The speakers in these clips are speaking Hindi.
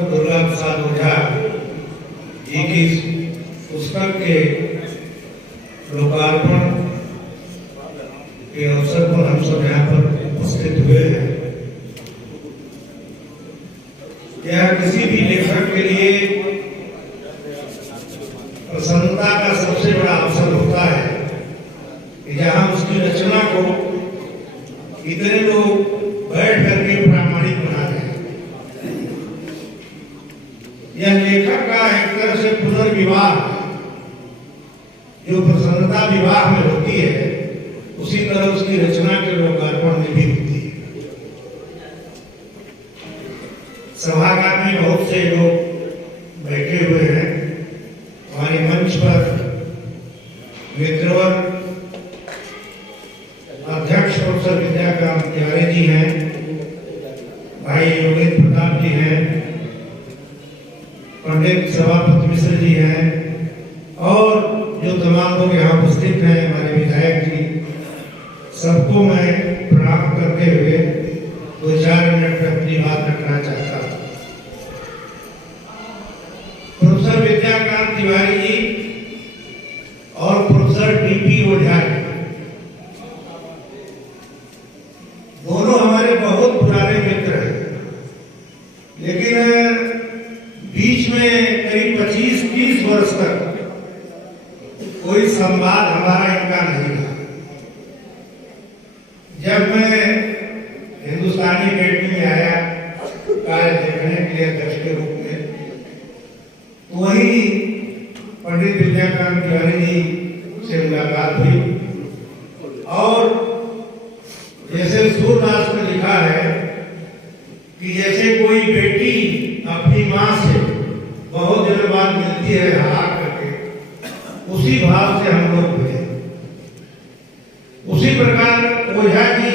दुर्गा प्रसाद ओझा जी की पुस्तक के लोकार्पण के अवसर पर हम सब यहाँ पर उपस्थित हुए हैं। यह किसी भी लेखक के लिए प्रसन्नता का सबसे बड़ा अवसर होता है कि जहाँ उसकी रचना को इतने लोग बैठ करके प्रामाणिक बना रहे हैं। यह लेखक का एक तरह से पुनर्विवाह, जो प्रसन्नता विवाह में होती है, उसी तरह उसकी रचना के लोकार्पण में भी होती है। सभागार में बहुत से लोग बैठे हुए हैं। हमारे मंच पर मित्रवर अध्यक्ष प्रोफेसर विद्याकांत तिवारी जी हैं, भाई योगेंद्र प्रताप जी हैं, पंडित सभापति मिश्र जी हैं और जो तमाम लोग यहाँ उपस्थित हैं, हमारे विधायक जी, सबको मैं प्रणाम करते हुए 2-4 मिनट में अपनी बात रखना चाहता हूँ। प्रोफेसर विद्याकांत तिवारी जी और प्रोफेसर टीपी ओझा दोनों हमारे बहुत पुराने मित्र हैं, लेकिन बीच में करीब 25-30 वर्ष तक कोई संवाद हमारा इनका नहीं था। जब मैं हिंदुस्तानी अकेडमी में आया कार्य देखने के लिए अध्यक्ष के रूप में, तो वही पंडित विद्याकांत तिवारी जी से मुलाकात हुई और जैसे सूरदास में लिखा है कि जैसे कोई बेटी अपनी माँ से बहुत दिनों बाद मिलती है हाथ करके, उसी भाव से हम लोग हुए। उसी प्रकार ओझा जी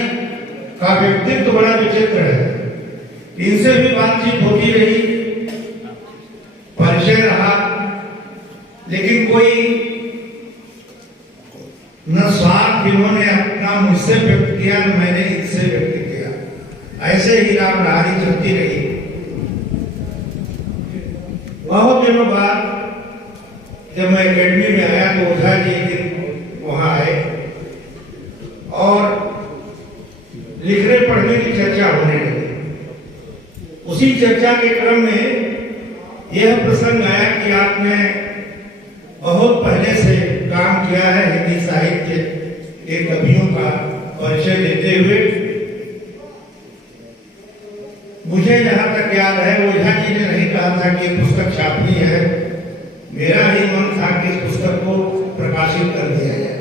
का व्यक्तित्व बड़ा विचित्र है। इनसे भी बातचीत होती रही, परिचय रहा, लेकिन कोई न स्वार्थ इन्होंने अपना मुझसे व्यक्त किया, न मैंने इनसे व्यक्त किया। ऐसे ही राम लहारी चलती रही। बहुत दिनों बाद जब मैं अकेडमी में आया तो ओझा जी एक दिन वहां आए और लिखने पढ़ने की चर्चा होने लगी। उसी चर्चा के क्रम में यह प्रसंग आया कि आपने बहुत पहले से काम किया है हिंदी साहित्य के कवियों का परिचय देते हुए। मुझे जहां तक याद है, ओझा जी ने नहीं कहा था कि पुस्तक छापनी है, मेरा ही मन था कि इस पुस्तक को प्रकाशित कर दिया जाए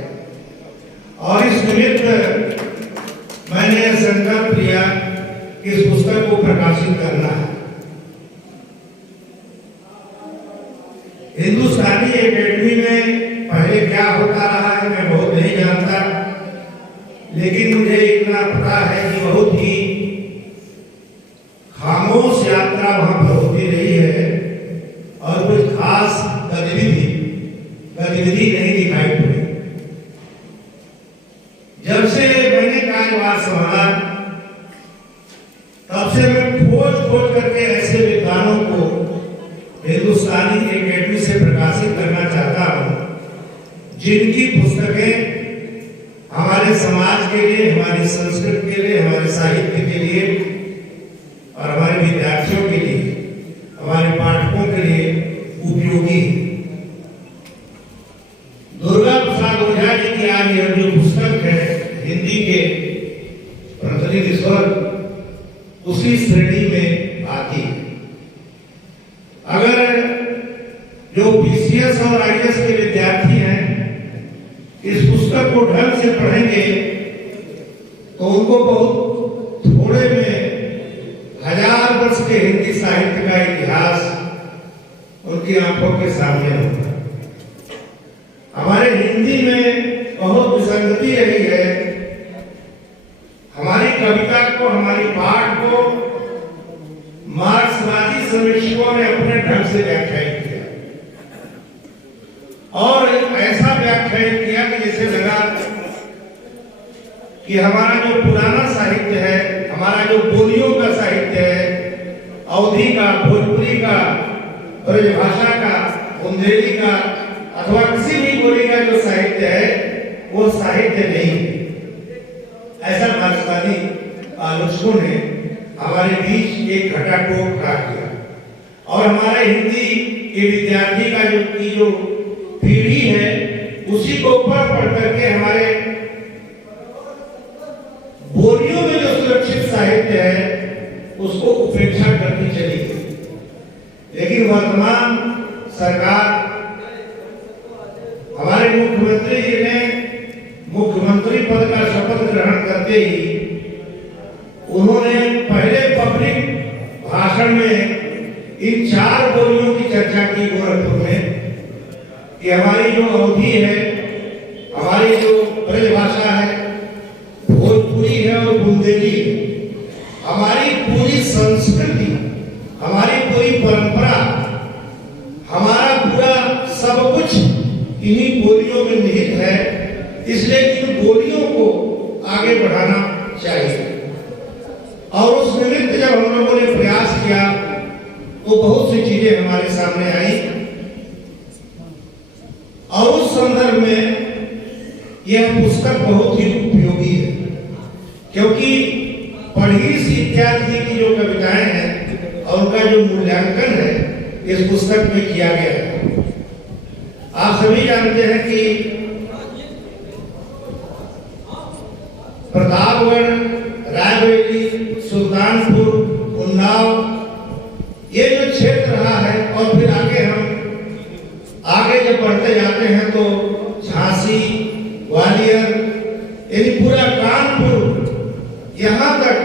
और इस निमित्त मैंने संकल्प लिया कि इस पुस्तक को प्रकाशित करना है। हिंदुस्तानी अकेडमी में पहले क्या होता रहा है मैं बहुत नहीं जानता, लेकिन मुझे इतना पता है कि बहुत ही खामोश यात्रा वहां पर होती रही है और कुछ खास गतिविधि नहीं दिखाई पड़ी। जब से मैंने कार्यभार संभाला तब से मैं खोज करके ऐसे विद्वानों को हिंदुस्तानी अकेडमी से प्रकाशित करना चाहता हूं, जिनकी पुस्तकें हमारे समाज के लिए, हमारी संस्कृति के लिए, हमारे साहित्य के लिए और हमारे विद्यार्थियों के लिए, हमारे पाठकों के लिए उपयोगी है। दुर्गा प्रसाद ओझा जी की आज यह जो पुस्तक है हिंदी के प्रतिनिधि स्वर, उसी श्रेणी में आती है। अगर जो पीसीएस और आईएएस के विद्यार्थी हैं इस पुस्तक को ढंग से पढ़ेंगे तो उनको बहुत थोड़े में 1000 वर्ष के हिंदी साहित्य का इतिहास उनकी आंखों के सामने होगा। हमारे हिंदी में बहुत विसंगति रही है। हमारी कविता को, हमारी पाठ को मार्क्सवादी समीक्षकों ने अपने ढंग से व्याख्यायित किया और ऐसा व्याख्यायित किया कि जैसे लगा कि हमारा जो पुराना साहित्य है, हमारा जो बोलियों का साहित्य है, अवधी का, भोजपुरी ब्रजभाषा का, बुंदेली का अथवा किसी भी बोली का जो साहित्य है वो साहित्य नहीं है। ऐसा मार्क्सवादी आलोचकों ने हमारे बीच एक घटाटोप काट दिया और हमारे हिंदी के विद्यार्थी का जो पीढ़ी है उसी को पढ़ करके हमारे बोलियों में जो सुरक्षित साहित्य है उसको उपेक्षा करती चली गई। लेकिन वर्तमान सरकार, हमारे मुख्यमंत्री जी ने मुख्यमंत्री पद का शपथ ग्रहण करते ही उन्होंने पहले पब्लिक भाषण में इन 4 बोलियों की चर्चा की गोरखपुर में कि हमारी जो अवधि है, हमारी जो ब्रजभाषा है, भोजपुरी है और बुंदेली है, हमारी पूरी संस्कृति, हमारी पूरी परंपरा, हमारा पूरा सब कुछ इन्हीं बोलियों में निहित है। इसलिए इन बोलियों को आगे बढ़ाना चाहिए। और उस निमित्त जब हम लोगों ने प्रयास किया तो बहुत सी चीजें हमारे सामने आई और उस संदर्भ में यह पुस्तक बहुत ही उपयोगी है, क्योंकि पढ़ी सी इत्यादि की जो कविताएं हैं और उनका जो मूल्यांकन है इस पुस्तक में किया गया है। आप सभी जानते हैं कि प्रतापगढ़, रायबरेली, सुल्तानपुर, उन्नाव ये जो क्षेत्र रहा है और फिर आगे जब बढ़ते जाते हैं तो झांसी, ग्वालियर, यानी पूरा कानपुर, यहाँ तक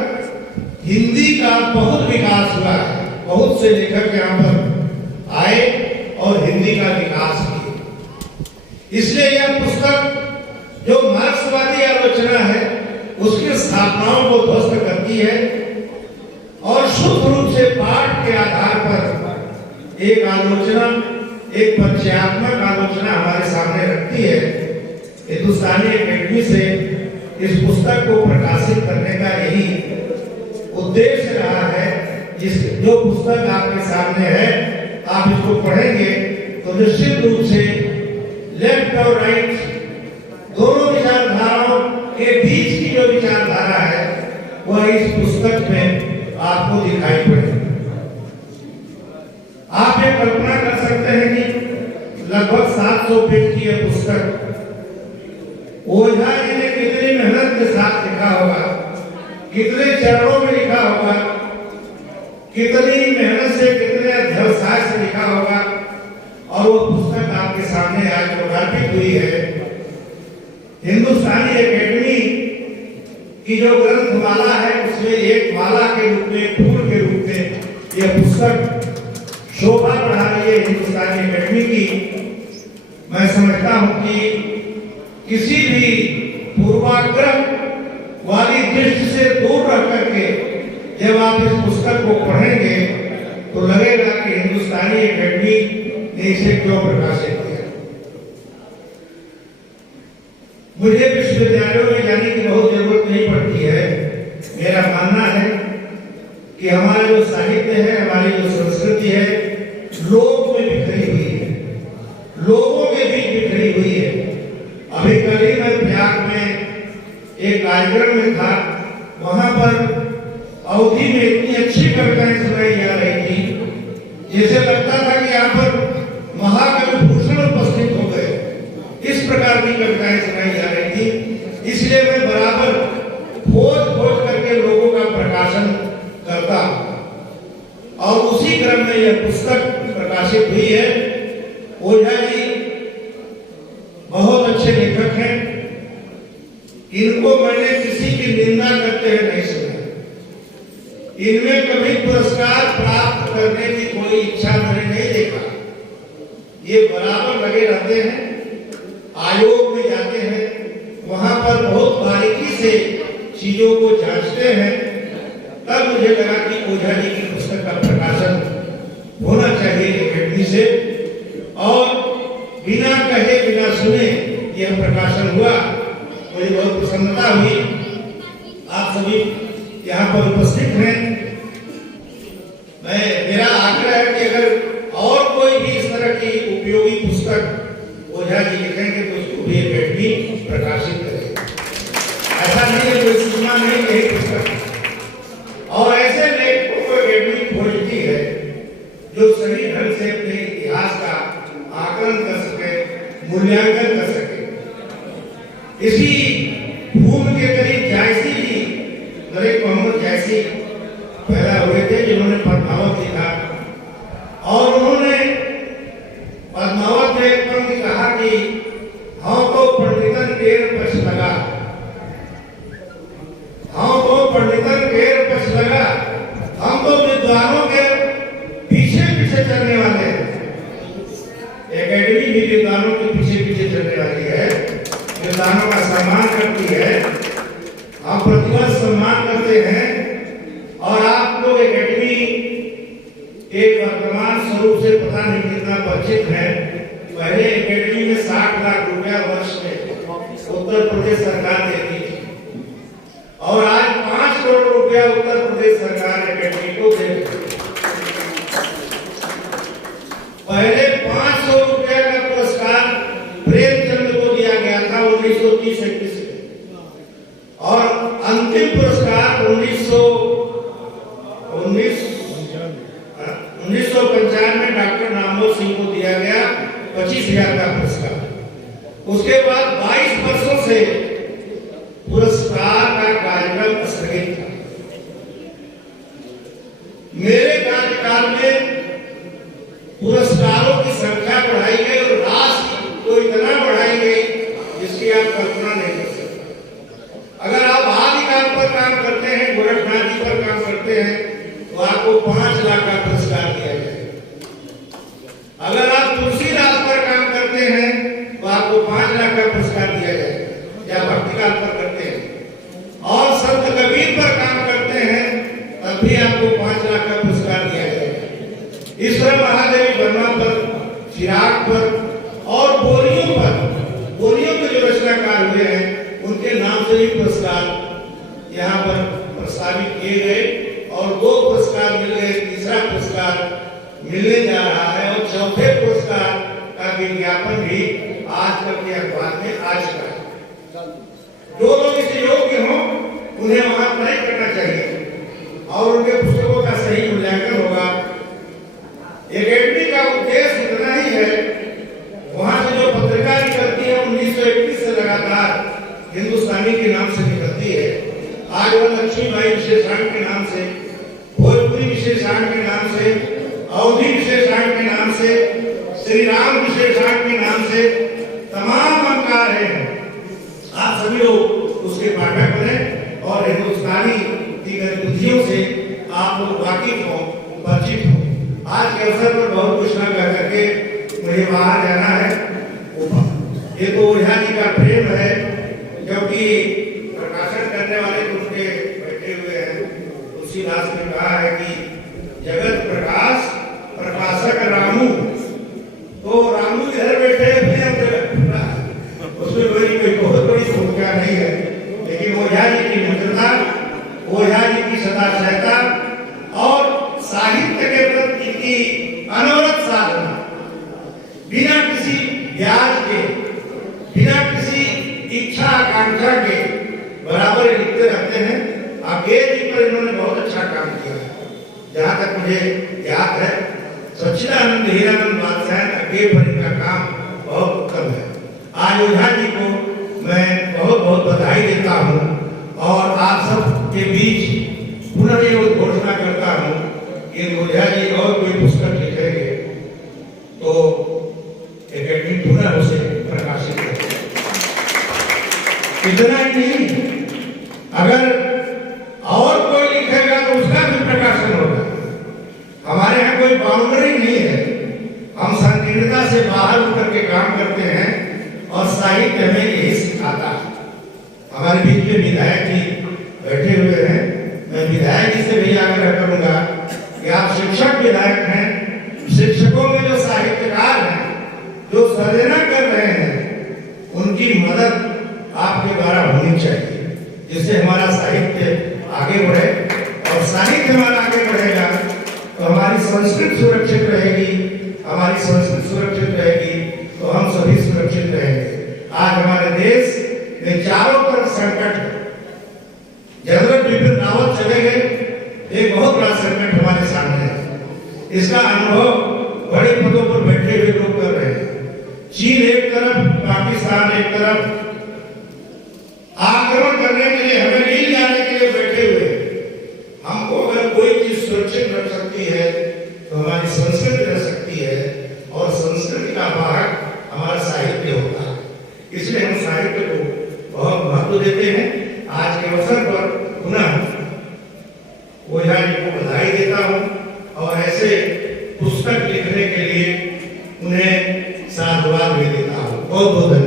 हिंदी का बहुत विकास हुआ है। बहुत से लेखक यहाँ पर आए और हिंदी का विकास किया। इसलिए यह पुस्तक जो मार्क्सवादी आलोचना है उसकी स्थापनाओं को ध्वस्त करती है और शुद्ध रूप से पाठ के आधार पर एक आलोचना, एक परिचयात्मक आलोचना हमारे सामने रखती है। हिंदुस्तानी एकेडमी से इस पुस्तक को प्रकाशित करने का यही उद्देश्य रहा है। जो पुस्तक आपके सामने है, आप इसको पढ़ेंगे तो निश्चित रूप से लेफ्ट और राइट दोनों विचारधाराओं के बीच की जो विचारधारा है वह इस पुस्तक में आपको दिखाई पड़ेगी। आप ये कल्पना कर सकते हैं कि लगभग 700 पेज की यह पुस्तक ओझा जी ने कितनी मेहनत के साथ लिखा होगा, कितने चरणों में लिखा होगा, कितनी मेहनत से, कितने अध्यवसाय से लिखा होगा और वो पुस्तक आपके सामने आज लोकार्पित हुई है। हिंदुस्तानी एकेडमी की जो ग्रंथमाला है उसमें एक माला के रूप में, फूल के रूप में यह पुस्तक शोभा बढ़ा रही है हिंदुस्तानी एकेडमी की। मैं समझता हूं कि किसी भी पूर्वाग्रह वाली दृष्टि से दूर रह करके जब आप इस पुस्तक को पढ़ेंगे तो लगेगा कि हिंदुस्तानी एकेडमी ने इसे क्यों प्रकाशित किया। मुझे विश्वविद्यालयों में जाने की बहुत जरूरत नहीं पड़ती है। मेरा मानना है कि हमारा जो साहित्य है, हमारी जो संस्कृति है, लोग में बिखरी हुई है, लोगों के बीच बिखरी हुई है। अभी कल ही मैं प्रयाग में एक कार्यक्रम में था, वहां पर अवधि में इतनी अच्छी कविताएं सुनाई जा रही थी जैसे लगता था कि यहाँ पर महाकवि भूषण उपस्थित हो गए। इस प्रकार की कविताएं सुनाई जा रही थी। इसलिए मैं बराबर खोज करके लोगों का प्रकाशन करता और उसी क्रम में यह पुस्तक प्रकाशित हुई है। ओझा जी बहुत अच्छे लेखक हैं, इनको मैंने किसी की निंदा करते हुए नहीं सुना। इनमें कभी पुरस्कार प्राप्त करने की कोई इच्छा मैंने नहीं देखा। ये बराबर लगे रहते हैं, आयोग में जाते हैं, वहां पर बहुत बारीकी से चीजों को जांचते हैं। तब मुझे लगा कि ओझा जी की पुस्तक का प्रकाशन होना चाहिए एकेडमी से, और बिना कहे बिना सुने यह प्रकाशन हुआ। मुझे बहुत प्रसन्नता हुई। आप सभी यहाँ पर उपस्थित हैं। मेरा आग्रह है कि अगर और जो सही ढंग से अपने इतिहास का आकलन कर सके, मूल्यांकन कर सके। इसी भूमि के करीब जायसी जी, मलिक मोहम्मद जायसी पैदा हुए थे, जिन्होंने पद्मावत लिखा और उन्होंने पद्मावत में एक पंक्ति कहा कि हाँ तो पंडितन केर पछ लगा, हाँ तो पंडितन केर पछ लगा, हम तो विद्वानों के पीछे पीछे चलने वाले हैं। एकेडमी भी विद्वानों के पीछे पीछे चलने वाली है, विद्वानों का सम्मान करती है, हम प्रतिभा सम्मान करते हैं। और आप लोग एकेडमी के वर्तमान स्वरूप से पता नहीं कितना परिचित है। पहले एकेडमी में 60 लाख रुपया वर्ष में उत्तर प्रदेश सरकार देती थी और आज 5 करोड़ रुपया उत्तर प्रदेश सरकार एकेडमी को दे रही है। पहले 500 रुपया का पुरस्कार प्रेमचंद को दिया गया था 1930-31 में और अंतिम पुरस्कार 1995 में डॉक्टर नामोद सिंह को दिया गया 25,000 का पुरस्कार। उसके बाद 22 वर्षों से पुरस्कार का कार्यक्रम स्थगित था। मेरे कार्यकाल में पुरस्कारों की संख्या बढ़ाई गई और राशि तो इतना बढ़ाई गई जिसकी आप कल्पना नहीं कर सकते। अगर आप आदिकाल पर काम करते हैं, गोरखनाथ जी पर काम करते हैं, तो आपको 5 लाख का पुरस्कार दिया जाएगा। अगर आप तुलसीदास पर काम करते हैं तो आपको 5 लाख का पुरस्कार दिया जाएगा, या भक्तिकाल पर करते हैं। और संत कबीर पर काम करते हैं तब भी आपको 5 लाख का पुरस्कार दिया जाएगा। ईश्वर महादेवी वर्मा पर, चिराग पर और बोलियों के जो रचनाकार हुए हैं उनके नाम से भी पुरस्कार यहाँ पर प्रस्तावित किए गए और 2 पुरस्कार मिल गए, तीसरा पुरस्कार मिलने जा रहा है और चौथे पुरस्कार का विज्ञापन भी आजकल के अखबार में आ चुका है। जो लोग इसे योग्य हों उन्हें वहां अप्लाई करना चाहिए और उनके पुस्तकों का सही मूल्यांकन होगा। एकेडमी का उद्देश्य इतना ही है, वहां से जो पत्रिका निकलती है 1931 से लगातार हिंदुस्तानी के नाम से निकलती है। आज वह लक्ष्मीबाई विशेषांक के नाम से, भोजपुरी विशेषांक के नाम से, अवधि विशेषांक के नाम से, श्री राम विशेषांक के नाम से तमाम अंकार हैं। आप सभी लोग उसके पाठक बने और हिंदुस्तानी की गतिविधियों से आप लोग वाकिफ हो, परिचित हो। आज के अवसर पर बहुत कुछ न कह करके मुझे बाहर जाना है। ये तो ओझा जी का प्रेम है, क्योंकि प्रकाशन करने वाले तो उनके बैठे हुए हैं। तुलसीदास ने कहा है कि जगत प्रकाश प्रकाशक रामू, तो रामू इधर बैठे उसमें कोई बहुत बड़ी भूमिका नहीं है, लेकिन ओझा जी की मित्रता, ओझा जी की सदाचारता और साहित्य के प्रति की अनवरत साधना, बिना किसी ब्याज के, बिना किसी इच्छा आकांक्षा के बराबर लिखते रहते हैं। आगे जी पर इन्होंने बहुत अच्छा काम किया। जहाँ तक मुझे याद है, सच्चिदानंद हीरानंद बादशाह आगे पर इनका काम बहुत उत्तम है। आज ओझा जी को मैं बहुत बहुत बधाई देता हूँ और आप सब के बीच पुनः ये घोषणा करता हूँ कि ओझा जी और कोई पुस्तक लिखेंगे तो एकेडमी पुनः उसे प्रकाशित करेगी। इतना ही नहीं, अगर और कोई लिखेगा तो उसका भी प्रकाशन होगा। हमारे यहाँ कोई बाउंड्री नहीं है, हम संकीर्णता से बाहर उतर के काम करते हैं और साहित्य हमें यही सिखाता है। हमारे बीच में विधायक जी बैठे हुए हैं, मैं विधायक जी से भी आग्रह करूंगा कि आप शिक्षक विधायक हैं, शिक्षकों में जो साहित्यकार हैं, जो सर्जना कर रहे हैं, उनकी मदद आपके द्वारा होनी चाहिए, जिससे हमारा साहित्य आगे बढ़े। और साहित्य हमारा आगे बढ़ेगा तो हमारी संस्कृति सुरक्षित रहेगी, हमारी संस्कृति सुरक्षित रहेगी तो हम सभी सुरक्षित रहेंगे। आज हमारे देश में चारों तरफ संकट है। जनरल बिपिन रावत चले गए, एक बहुत बड़ा संकट हमारे सामने है। इसका अनुभव बड़े पदों पर बैठे हुए लोग कर रहे हैं। चीन एक तरफ, पाकिस्तान एक तरफ आक्रमण करने के लिए, हमें नील जाने के लिए बैठे हुए। हमको अगर कोई चीज सुरक्षित रख सकती है तो हमारी संस्कृति रह सकती है, और संस्कृति का वाहक हमारा साहित्य होता है। इसलिए हम साहित्य को बहुत महत्व देते हैं। आज के अवसर पर पुनः ओझा जी को बधाई देता हूँ, और ऐसे पुस्तक लिखने के लिए उन्हें साधुवाद भी देता हूँ। बहुत बहुत धन्यवाद।